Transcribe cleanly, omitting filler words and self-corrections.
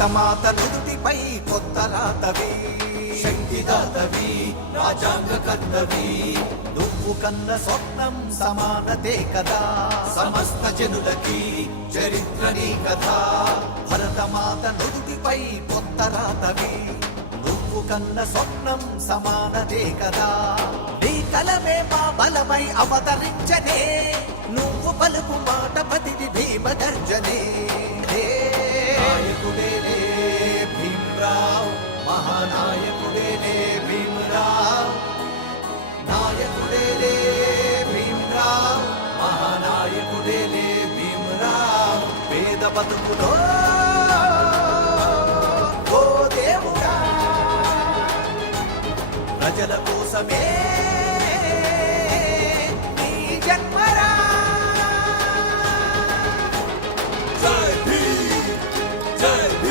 భరతమాత నుదుటిపై కొత్త రాతవి, శక్తిదాతవి, రాజ్యాంగ కర్తవి. నువ్వు కన్న స్వప్నం సమానతే కదా, సమస్త జనులకి చరిత్ర నీ కథ. భరతమాత నుదుటిపై కొత్త రాతవి, నువ్వు కన్న స్వప్నం సమానతే కదా. నీ కలమే మా బలమై అవతరించనే, నువ్వు పలుకు మాట పతిని భీమ గర్జనే. నాయకుడేలే భీమ్రావ్, మహానాయకుడేలే భీమ్రావ్. నాయకుడేలే భీమ్రావ్, మహానాయకుడేలే భీమ్రావ్. పేద బతుకులో ఓ దేవుడా, ప్రజల కోసమే నీ జన్మరా. జై భీమ్, జై భీమ్.